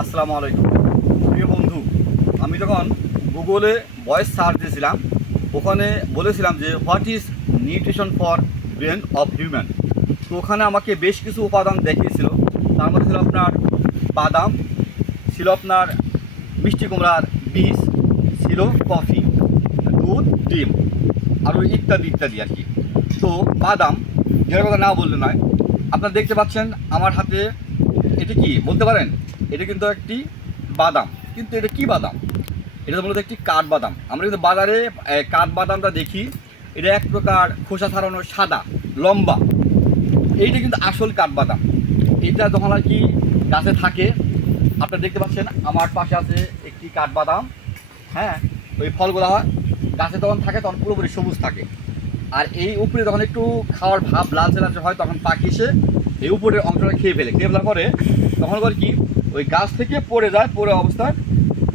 আসসালামু আলাইকুম প্রিয় বন্ধু। আমি যখন গুগলে ভয়েস সার্চ দিয়েছিলাম, ওখানে বলেছিলাম যে what is nutrition for brain of human. তো ওখানে আমাকে বেশ কিছু উপাদান দেখিয়েছিল। তার মধ্যে ছিল আপনার বাদাম, ছিল আপনার মিষ্টি কুমড়ার বীজ, ছিল কফি, দুধ, ডিম, আরও ইত্যাদি ইত্যাদি আর কি। তো বাদাম, যেটার কথা না বললে নয়, আপনারা দেখতে পাচ্ছেন আমার হাতে, এটি কি বলতে পারেন? এটা কিন্তু একটি বাদাম, কিন্তু এটা কি বাদাম? এটা মূলত একটি কাঠবাদাম। আমরা কিন্তু বাজারে কাঠবাদামটা দেখি, এটা এক প্রকার খোসা ছাড়ানো সাদা লম্বা। এইটা কিন্তু আসল কাঠবাদাম। এটা যখন আর কি গাছে থাকে, আপনারা দেখতে পাচ্ছেন আমার পাশে আছে একটি কাঠবাদাম। হ্যাঁ, ওই ফলগুলো হয় গাছে তখন থাকে, তখন পুরোপুরি সবুজ থাকে। আর এই উপরে যখন একটু খাওয়ার ভাব লালচে লালচে হয়, তখন পাখি এসে এই উপরের অংশটা খেয়ে ফেলার পরে তখন আবার কি ওই গাছ থেকে পড়ে যায়, পড়ে অবস্থায়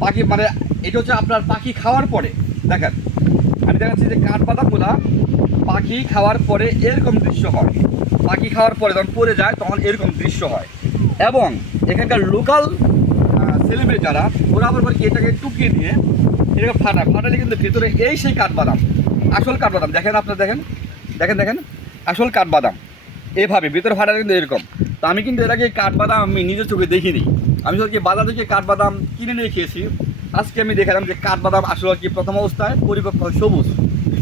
পাখি, মানে এটা হচ্ছে আপনার পাখি খাওয়ার পরে। দেখেন, আমি দেখাচ্ছি যে কাঠবাদামগুলা পাখি খাওয়ার পরে এরকম দৃশ্য হয়। পাখি খাওয়ার পরে যখন পড়ে যায় তখন এরকম দৃশ্য হয়। এবং এখানকার লোকাল ছেলেমেয়ে যারা, ওরা আবার কি এটাকে টুকিয়ে নিয়ে এটাকে ফাটালে কিন্তু ভেতরে এই সেই কাঠবাদাম, আসল কাঠবাদাম। দেখেন, আপনারা দেখেন, দেখেন আসল কাঠবাদাম এভাবে ভিতরে ফাটালে কিন্তু এরকম। তো আমি কিন্তু এর আগে কাঠবাদাম আমি নিজের চোখে দেখিনি। আমি কি বাজার থেকে কাঠবাদাম কিনে নিয়ে খেয়েছি। আজকে আমি দেখালাম যে কাঠবাদাম আসলে কি প্রথম অবস্থায় পরিপক্ক হয় সবুজ।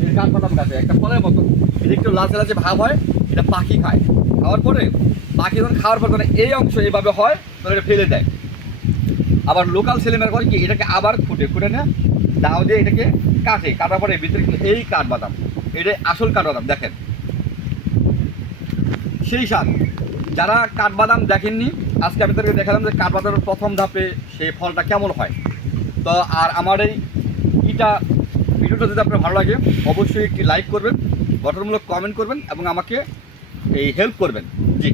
এই কাঠবাদাম গাছে একটা ফলের মতো, এটা একটু লালচে লালচে ভাব হয়। এটা পাখি খায়, খাওয়ার পরে পাখি যখন খাওয়ার পর যখন এই অংশ এইভাবে হয়, তখন এটা ফেলে দেয়। আবার লোকাল ছেলেমেয়েরা করে কি এটাকে আবার খুঁটে না দাও দিয়ে এটাকে কাটার পরে ভিতরে এই কাঠবাদাম, এটা আসল কাঠবাদাম। দেখেন সেই স্বাদ। যারা কাঠবাদাম দেখেননি, আজকে আমি তাদেরকে দেখালাম যে কাঠবাদামের প্রথম ধাপে সেই ফলটা কেমন হয়। তো আর আমার এই ভিডিওটা যদি আপনার ভালো লাগে, অবশ্যই একটি লাইক করবেন, গঠনমূলক কমেন্ট করবেন এবং আমাকে এই হেল্প করবেন। জি।